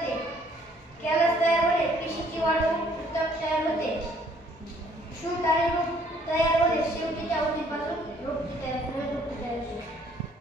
जाते. कॅलस तयार होणे, पेशीची वाढ होऊन ऊतक तयार होते. शूट आणि रूप तयार होणे, शेवटीच्या ऊतीपासून रोपटी तयार होते.